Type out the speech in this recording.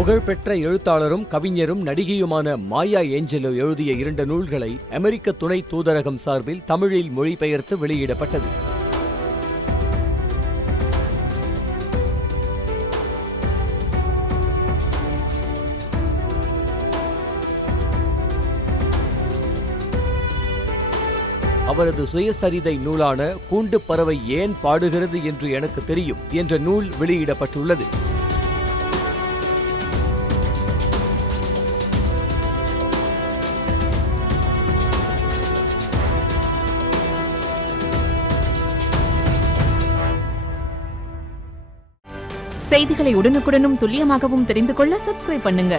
புகழ்பெற்ற எழுத்தாளரும் கவிஞரும் நடிகையுமான மாயா ஏஞ்சலோ எழுதிய 2 நூல்களை அமெரிக்க துணை தூதரகம் சார்பில் தமிழில் மொழிபெயர்த்து வெளியிடப்பட்டது. அவரது சுயசரிதை நூலான கூண்டு பறவை ஏன் பாடுகிறது என்று எனக்கு தெரியும் என்ற நூல் வெளியிடப்பட்டுள்ளது. செய்திகளை உடனுக்குடனும் துல்லியமாகவும் தெரிந்து கொள்ள சப்ஸ்கிரைப் பண்ணுங்க.